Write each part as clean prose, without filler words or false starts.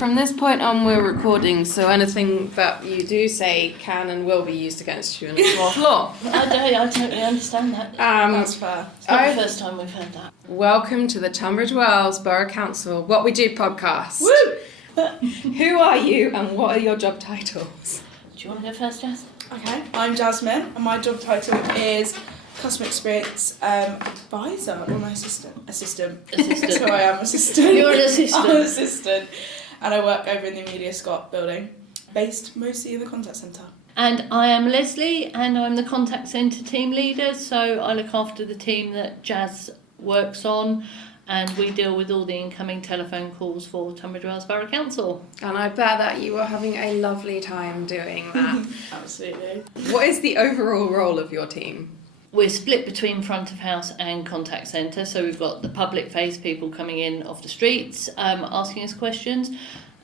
from this point on we're recording, so anything that you do say can and will be used against you in the floor. I totally understand that. That's fair. It's not the first time we've heard that. Welcome to the Tunbridge Wells Borough Council What We Do podcast. Woo! Who are you and what are your job titles? Do you want to go first, Jazz? Okay, I'm Jasmine, and my job title is Customer Experience Advisor, or my assistant. Assistant. So I am assistant. You're an assistant. I'm an assistant. And I work over in the Amelia Scott building, based mostly in the contact centre. And I am Leslie, and I'm the contact centre team leader, so I look after the team that Jazz works on, and we deal with all the incoming telephone calls for Tunbridge Wells Borough Council. And I bet that you are having a lovely time doing that. Absolutely. What is the overall role of your team? We're split between front of house and contact centre, so we've got the public face people coming in off the streets, asking us questions,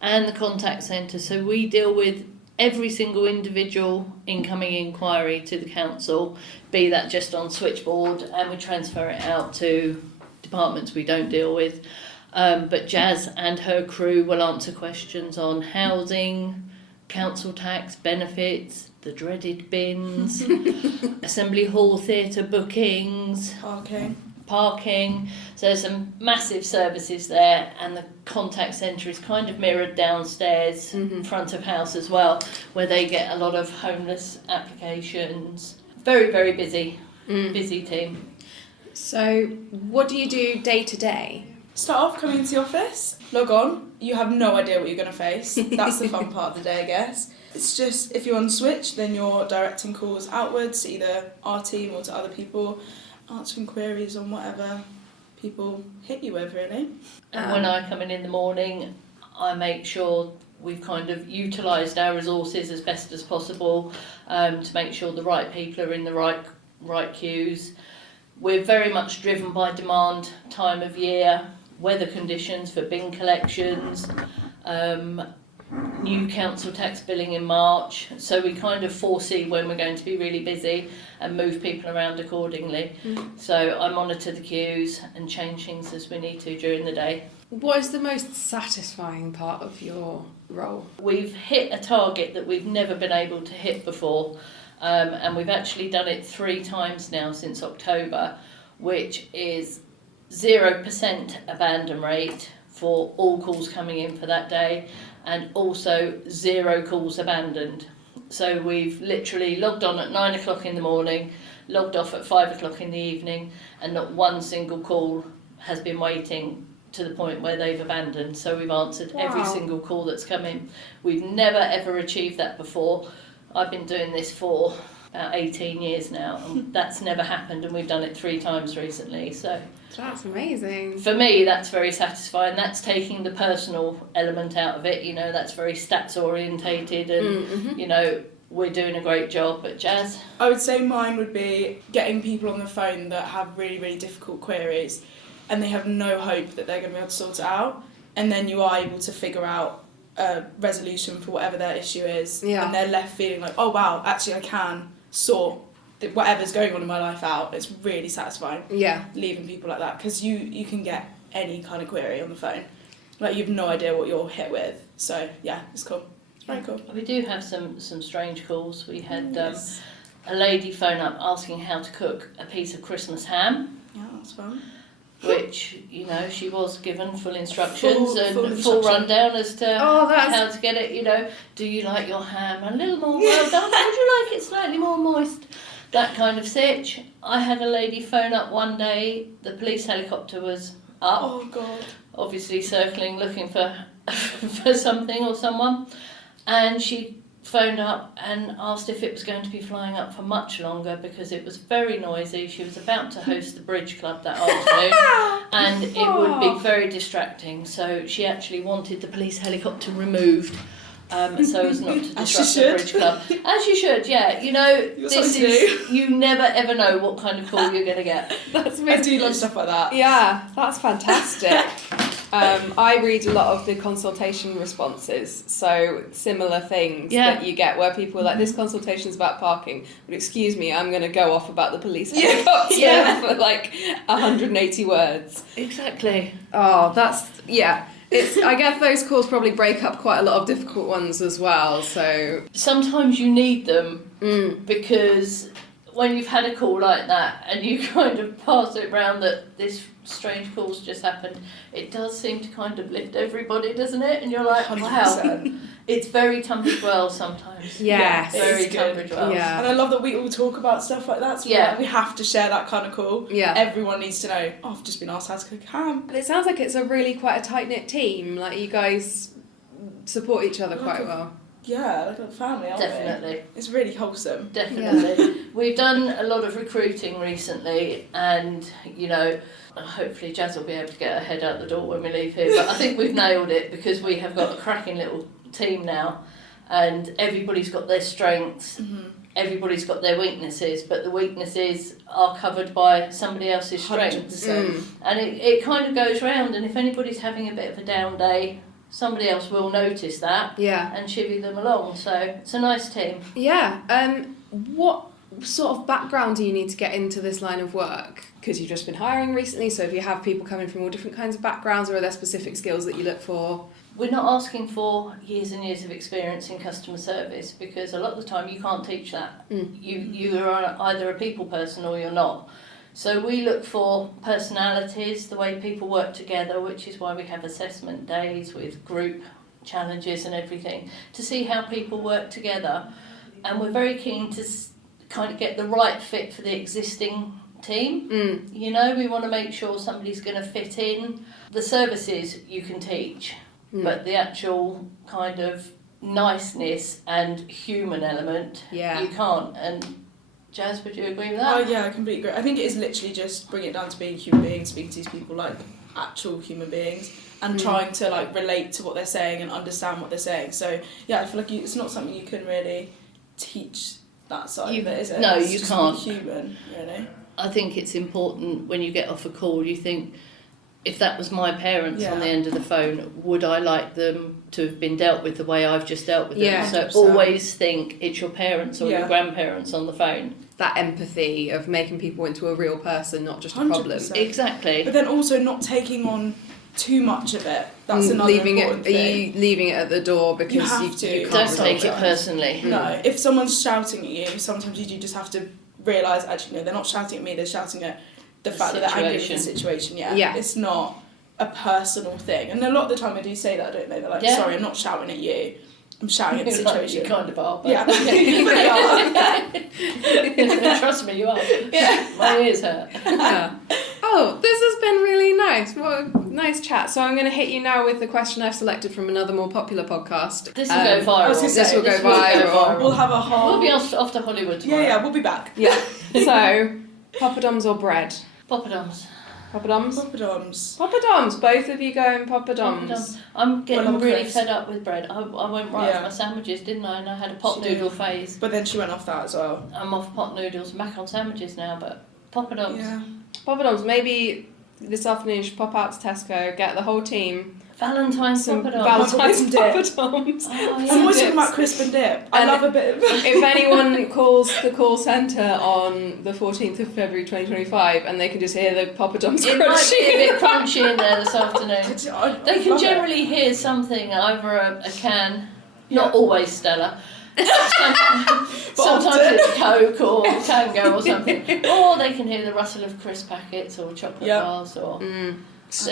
and the contact centre. So we deal with every single individual incoming inquiry to the council, be that just on switchboard, and we transfer it out to departments we don't deal with. But Jazz and her crew will answer questions on housing, council tax, benefits, the dreaded bins, assembly hall theatre bookings, parking. So there's some massive services there, and the contact centre is kind of mirrored downstairs, front of house as well, where they get a lot of homeless applications. Very, very busy team. So what do you do day to day? Start off coming into the office, log on, you have no idea what you're going to face. That's the fun part of the day, I guess. It's just, if you're on switch, then you're directing calls outwards to either our team or to other people, answering queries on whatever people hit you with, really. And when I come in the morning, I make sure we've kind of utilised our resources as best as possible to make sure the right people are in the right queues. We're very much driven by demand, time of year, weather conditions for bin collections, new council tax billing in March, so we kind of foresee when we're going to be really busy and move people around accordingly. So I monitor the queues and change things as we need to during the day. What is the most satisfying part of your role? We've hit a target that we've never been able to hit before, and we've actually done it 3 times now since October, which is 0% abandon rate for all calls coming in for that day, and also 0 calls abandoned. So we've literally logged on at 9 o'clock in the morning, logged off at 5 o'clock in the evening, and not one single call has been waiting to the point where they've abandoned. So we've answered every single call that's come in. We've never ever achieved that before. I've been doing this for about 18 years now, and that's never happened, and we've done it 3 times recently. So that's amazing. For me, that's very satisfying. That's taking the personal element out of it. You know, that's very stats orientated, and you know, we're doing a great job. But Jazz? I would say mine would be getting people on the phone that have really, really difficult queries, and they have no hope that they're going to be able to sort it out, and then you are able to figure out a resolution for whatever their issue is, and they're left feeling like, oh wow, actually I can sort whatever's going on in my life out. It's really satisfying. Leaving people like that, because you can get any kind of query on the phone, like you've no idea what you're hit with. So yeah, it's cool. It's very cool. We do have some strange calls. We had a lady phone up asking how to cook a piece of Christmas ham. Yeah, that's fun. Which, you know, she was given full instructions full rundown as to how to get it. You know, do you like your ham a little more well done? Would you like it slightly more moist? That kind of sitch. I had a lady phone up one day. The police helicopter was up. Oh God. Obviously circling, looking for for something or someone, and she phoned up and asked if it was going to be flying up for much longer because it was very noisy. She was about to host the Bridge Club that afternoon, and it would be very distracting. So she actually wanted the police helicopter removed, so as not to disrupt the Bridge Club. As you should, yeah. You know, you never ever know what kind of call you're going to get. That's amazing. I do love stuff like that. Yeah, that's fantastic. I read a lot of the consultation responses, so similar things that you get where people are like, this consultation's about parking, but excuse me, I'm going to go off about the police helicopter for like 180 words. Exactly. Oh, that's, I guess those calls probably break up quite a lot of difficult ones as well. So sometimes you need them because when you've had a call like that and you kind of pass it round that this strange call's just happened, it does seem to kind of lift everybody, doesn't it? And you're like, 100%. wow, it's very Tunbridge Wells sometimes. yes, Very It's good. Tunbridge Wells. Yeah. And I love that we all talk about stuff like that. So we have to share that kind of call. Yeah. Everyone needs to know, I've just been asked how to cook ham. But it sounds like it's a really quite a tight-knit team. Like, you guys support each other quite well. Yeah, like a family, aren't Definitely. we? It's really wholesome. Definitely. We've done a lot of recruiting recently, and, you know, hopefully Jazz will be able to get her head out the door when we leave here, but I think we've nailed it because we have got a cracking little team now, and everybody's got their strengths, everybody's got their weaknesses, but the weaknesses are covered by somebody else's strengths. 100%. And it kind of goes round, and if anybody's having a bit of a down day, somebody else will notice that and chivvy them along. So it's a nice team. Yeah. What sort of background do you need to get into this line of work? Because you've just been hiring recently, so if you have people coming from all different kinds of backgrounds, or are there specific skills that you look for? We're not asking for years and years of experience in customer service, because a lot of the time you can't teach that. You are either a people person or you're not. So we look for personalities, the way people work together, which is why we have assessment days with group challenges and everything, to see how people work together. And we're very keen to kind of get the right fit for the existing team. You know, we want to make sure somebody's going to fit in. The services you can teach, but the actual kind of niceness and human element, you can't. And Jazz, would you agree with that? Oh yeah, I completely agree. I think it is literally just bring it down to being human beings, speaking to these people like actual human beings, and trying to like relate to what they're saying and understand what they're saying. So yeah, I feel like it's not something you can really teach that side of it, is it? No, it's you just can't. Human, really. I think it's important when you get off a call, you think, if that was my parents on the end of the phone, would I like them to have been dealt with the way I've just dealt with them? Yeah, so 100%. always think it's your parents or your grandparents on the phone. That empathy of making people into a real person, not just a problem. 100%. Exactly. But then also not taking on too much of it. That's another important thing. Are you leaving it at the door because You have to. can't Don't resolve take it it? personally. No, if someone's shouting at you, sometimes you do just have to realise, actually, no, they're not shouting at me, they're shouting at the fact that they're angry with the situation. Yeah. It's not a personal thing. And a lot of the time I do say that, don't they? They're like, sorry, I'm not shouting at you. I'm shouting at the situation. You kind of are. But Yeah, you are. Trust me, you are. Yeah. My ears hurt. Yeah. Oh, this has been really nice. What a nice chat. So I'm going to hit you now with the question I've selected from another more popular podcast. This will go viral. I was gonna say, This will go viral. We'll have a whole... We'll be off to Hollywood tomorrow. Yeah, we'll be back. Yeah. So, poppadoms or bread? Poppadoms. Poppadoms? Poppadoms. Poppadoms. Both of you going poppadoms. I'm getting Well, really close. fed up with bread. I went right off my sandwiches, didn't I? And I had a pot She noodle did. phase. But then she went off that as well. I'm off pot noodles, mac on sandwiches now, but poppadoms. Yeah. Poppadoms. Maybe this afternoon you should pop out to Tesco, get the whole team Valentine's some poppadoms. Valentine's dip. poppadoms. Oh, yeah. I'm always dips. talking about crisp and dip. I And love a bit of... If anyone calls the call centre on the 14th of February 2025 and they can just hear the poppadoms It might crunching. be a bit crunchy in there this afternoon. I They can love it. generally hear something, either a can, not always Stella. Sometimes it's Coke or Tango or something. Or they can hear the rustle of crisp packets or chocolate bars or...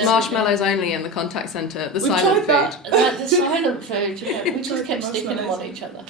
Marshmallows only in the contact centre, the We've silent tried food. that. The silent food, yeah, we just kept sticking them on marshmallows. each other.